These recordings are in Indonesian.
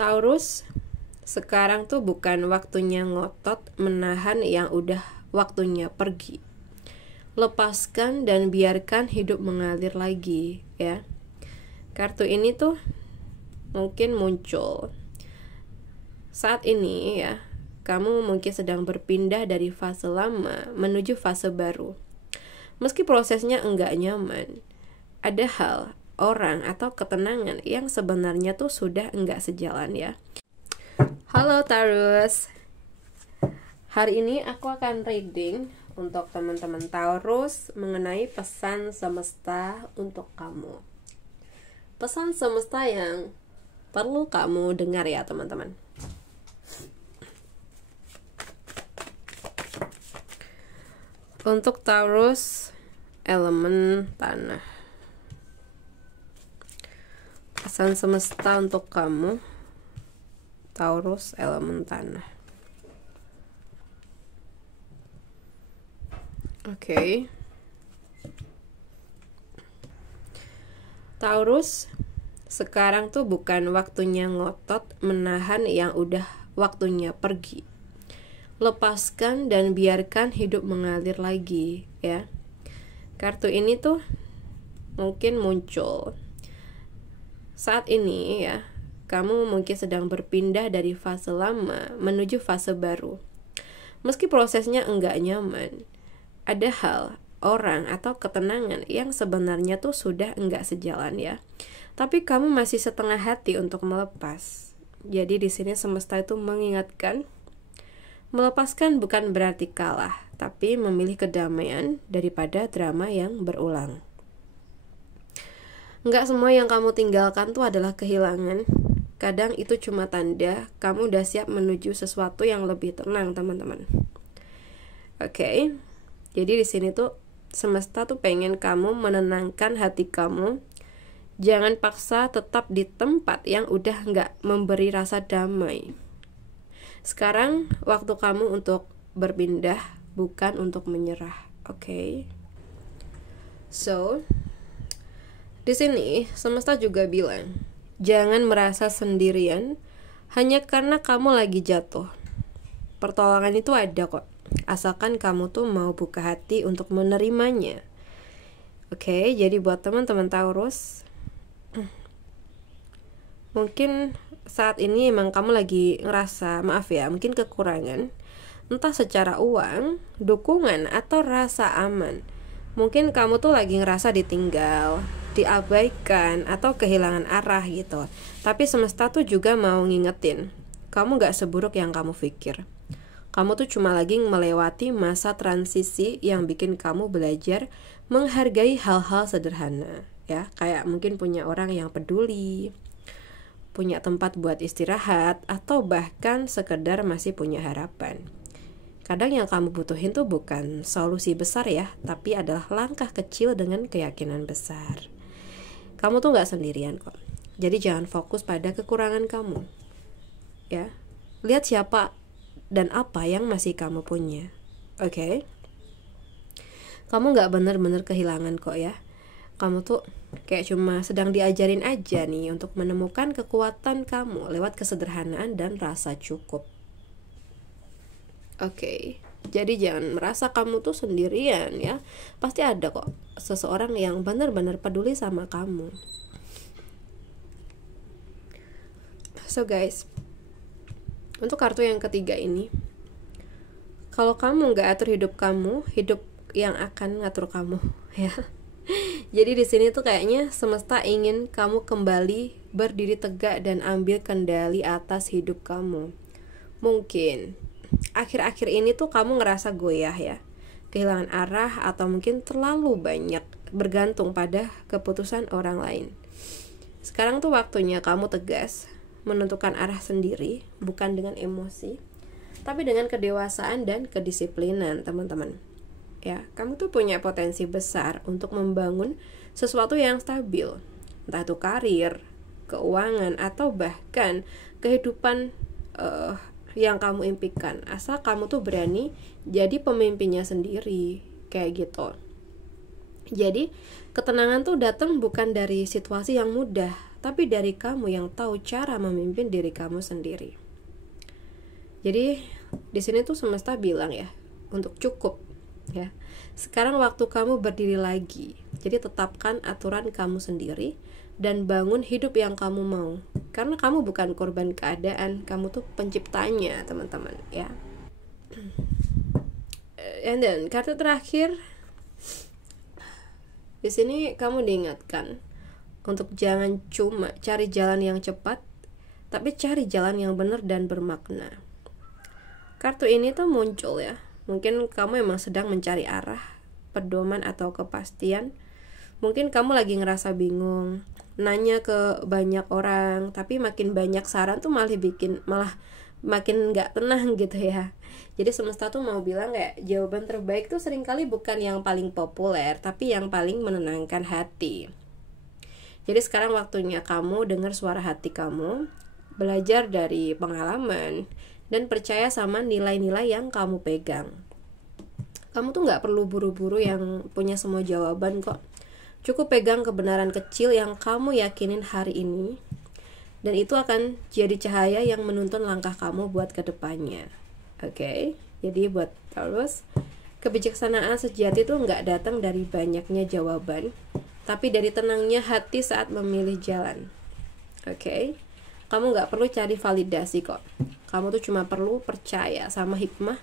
Taurus, sekarang tuh bukan waktunya ngotot menahan yang udah waktunya pergi. Lepaskan dan biarkan hidup mengalir lagi, ya. Kartu ini tuh mungkin muncul saat ini, ya. Kamu mungkin sedang berpindah dari fase lama menuju fase baru. Meski prosesnya enggak nyaman, ada hal, orang, atau ketenangan yang sebenarnya tuh sudah enggak sejalan, ya. Halo Taurus, hari ini aku akan reading untuk teman-teman Taurus mengenai pesan semesta untuk kamu. Pesan semesta yang perlu kamu dengar ya teman-teman. Untuk Taurus, elemen tanah. Pesan semesta untuk kamu, Taurus, elemen tanah. Oke. Taurus, sekarang tuh bukan waktunya ngotot menahan yang udah waktunya pergi. Lepaskan dan biarkan hidup mengalir lagi, ya. Kartu ini tuh mungkin muncul saat ini, ya. Kamu mungkin sedang berpindah dari fase lama menuju fase baru. Meski prosesnya enggak nyaman, ada hal, orang, atau ketenangan yang sebenarnya tuh sudah enggak sejalan, ya. Tapi kamu masih setengah hati untuk melepas. Jadi di sini semesta itu mengingatkan, melepaskan bukan berarti kalah, tapi memilih kedamaian daripada drama yang berulang. Enggak semua yang kamu tinggalkan tuh adalah kehilangan. Kadang itu cuma tanda kamu udah siap menuju sesuatu yang lebih tenang, teman-teman. Oke. Jadi di sini tuh semesta tuh pengen kamu menenangkan hati kamu. Jangan paksa tetap di tempat yang udah nggak memberi rasa damai. Sekarang waktu kamu untuk berpindah, bukan untuk menyerah. Oke. So, di sini semesta juga bilang, jangan merasa sendirian hanya karena kamu lagi jatuh. Pertolongan itu ada kok, asalkan kamu tuh mau buka hati untuk menerimanya. Oke, jadi buat teman-teman Taurus, mungkin saat ini emang kamu lagi ngerasa, maaf ya, mungkin kekurangan, entah secara uang, dukungan, atau rasa aman. Mungkin kamu tuh lagi ngerasa ditinggal, diabaikan, atau kehilangan arah gitu. Tapi semesta tuh juga mau ngingetin, kamu gak seburuk yang kamu pikir. Kamu tuh cuma lagi melewati masa transisi yang bikin kamu belajar menghargai hal-hal sederhana, ya. Kayak mungkin punya orang yang peduli, punya tempat buat istirahat, atau bahkan sekedar masih punya harapan. Kadang yang kamu butuhin tuh bukan solusi besar ya, tapi adalah langkah kecil dengan keyakinan besar. Kamu tuh gak sendirian kok. Jadi jangan fokus pada kekurangan kamu, ya. Lihat siapa dan apa yang masih kamu punya. Oke? Kamu gak benar-benar kehilangan kok ya. Kamu tuh kayak cuma sedang diajarin aja nih untuk menemukan kekuatan kamu lewat kesederhanaan dan rasa cukup. Oke, jadi jangan merasa kamu tuh sendirian ya. Pasti ada kok seseorang yang benar-benar peduli sama kamu. So guys, untuk kartu yang ketiga ini, kalau kamu gak atur hidup kamu, hidup yang akan ngatur kamu, ya. Jadi di sini tuh kayaknya semesta ingin kamu kembali berdiri tegak dan ambil kendali atas hidup kamu. Mungkin akhir-akhir ini tuh kamu ngerasa goyah ya, kehilangan arah, atau mungkin terlalu banyak bergantung pada keputusan orang lain. Sekarang tuh waktunya kamu tegas, menentukan arah sendiri, bukan dengan emosi, tapi dengan kedewasaan dan kedisiplinan, teman-teman. Ya, kamu tuh punya potensi besar untuk membangun sesuatu yang stabil, entah itu karir, keuangan, atau bahkan kehidupan yang kamu impikan, asal kamu tuh berani jadi pemimpinnya sendiri, kayak gitu. Jadi ketenangan tuh datang bukan dari situasi yang mudah, tapi dari kamu yang tahu cara memimpin diri kamu sendiri. Jadi di sini tuh semesta bilang ya, untuk cukup ya. Sekarang waktu kamu berdiri lagi. Jadi tetapkan aturan kamu sendiri dan bangun hidup yang kamu mau. Karena kamu bukan korban keadaan, kamu tuh penciptanya, teman-teman ya. And then kartu terakhir, di sini kamu diingatkan untuk jangan cuma cari jalan yang cepat, tapi cari jalan yang benar dan bermakna. Kartu ini tuh muncul ya, mungkin kamu emang sedang mencari arah, pedoman atau kepastian. Mungkin kamu lagi ngerasa bingung, nanya ke banyak orang, tapi makin banyak saran tuh malah makin nggak tenang gitu ya. Jadi semesta tuh mau bilang kayak jawaban terbaik tuh seringkali bukan yang paling populer, tapi yang paling menenangkan hati. Jadi sekarang waktunya kamu dengar suara hati kamu, belajar dari pengalaman, dan percaya sama nilai-nilai yang kamu pegang. Kamu tuh nggak perlu buru-buru yang punya semua jawaban kok. Cukup pegang kebenaran kecil yang kamu yakinin hari ini, dan itu akan jadi cahaya yang menuntun langkah kamu buat kedepannya. Oke, jadi buat Taurus, kebijaksanaan sejati itu nggak datang dari banyaknya jawaban, tapi dari tenangnya hati saat memilih jalan. Oke, kamu nggak perlu cari validasi kok. Kamu tuh cuma perlu percaya sama hikmah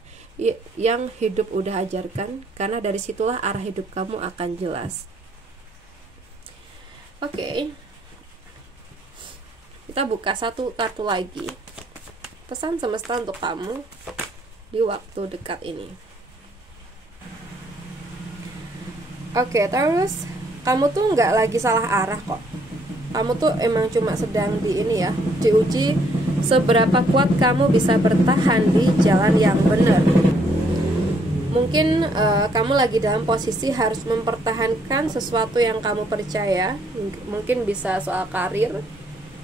yang hidup udah ajarkan, karena dari situlah arah hidup kamu akan jelas. Oke, kita buka satu kartu lagi. Pesan semesta untuk kamu di waktu dekat ini. Oke, Taurus, kamu tuh nggak lagi salah arah kok. Kamu tuh emang cuma sedang diuji seberapa kuat kamu bisa bertahan di jalan yang benar. Mungkin kamu lagi dalam posisi harus mempertahankan sesuatu yang kamu percaya. Mungkin bisa soal karir,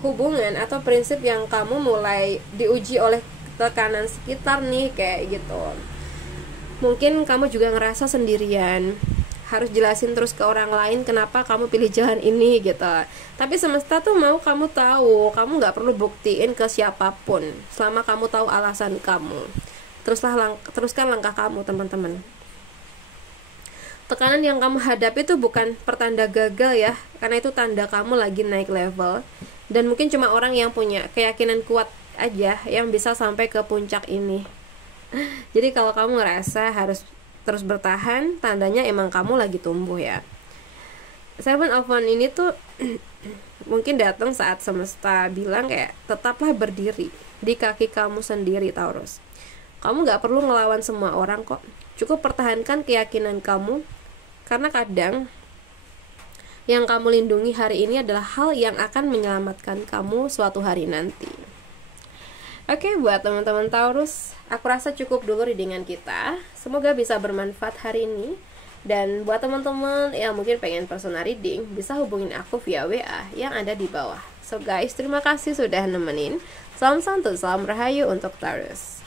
hubungan, atau prinsip yang kamu mulai diuji oleh tekanan sekitar nih, kayak gitu. Mungkin kamu juga ngerasa sendirian, harus jelasin terus ke orang lain kenapa kamu pilih jalan ini gitu. Tapi semesta tuh mau kamu tahu, kamu gak perlu buktiin ke siapapun selama kamu tahu alasan kamu. Teruskan langkah kamu, teman-teman. Tekanan yang kamu hadapi itu bukan pertanda gagal ya, karena itu tanda kamu lagi naik level. Dan mungkin cuma orang yang punya keyakinan kuat aja yang bisa sampai ke puncak ini. Jadi kalau kamu ngerasa harus terus bertahan, tandanya emang kamu lagi tumbuh ya. Seven of Wands ini tuh mungkin datang saat semesta bilang kayak tetaplah berdiri di kaki kamu sendiri, Taurus. Kamu gak perlu ngelawan semua orang kok. Cukup pertahankan keyakinan kamu, karena kadang yang kamu lindungi hari ini adalah hal yang akan menyelamatkan kamu suatu hari nanti. Oke, buat teman-teman Taurus, aku rasa cukup dulu readingan kita. Semoga bisa bermanfaat hari ini. Dan buat teman-teman yang mungkin pengen personal reading, bisa hubungin aku via WA yang ada di bawah. So guys, terima kasih sudah nemenin. Salam santuy, salam rahayu untuk Taurus.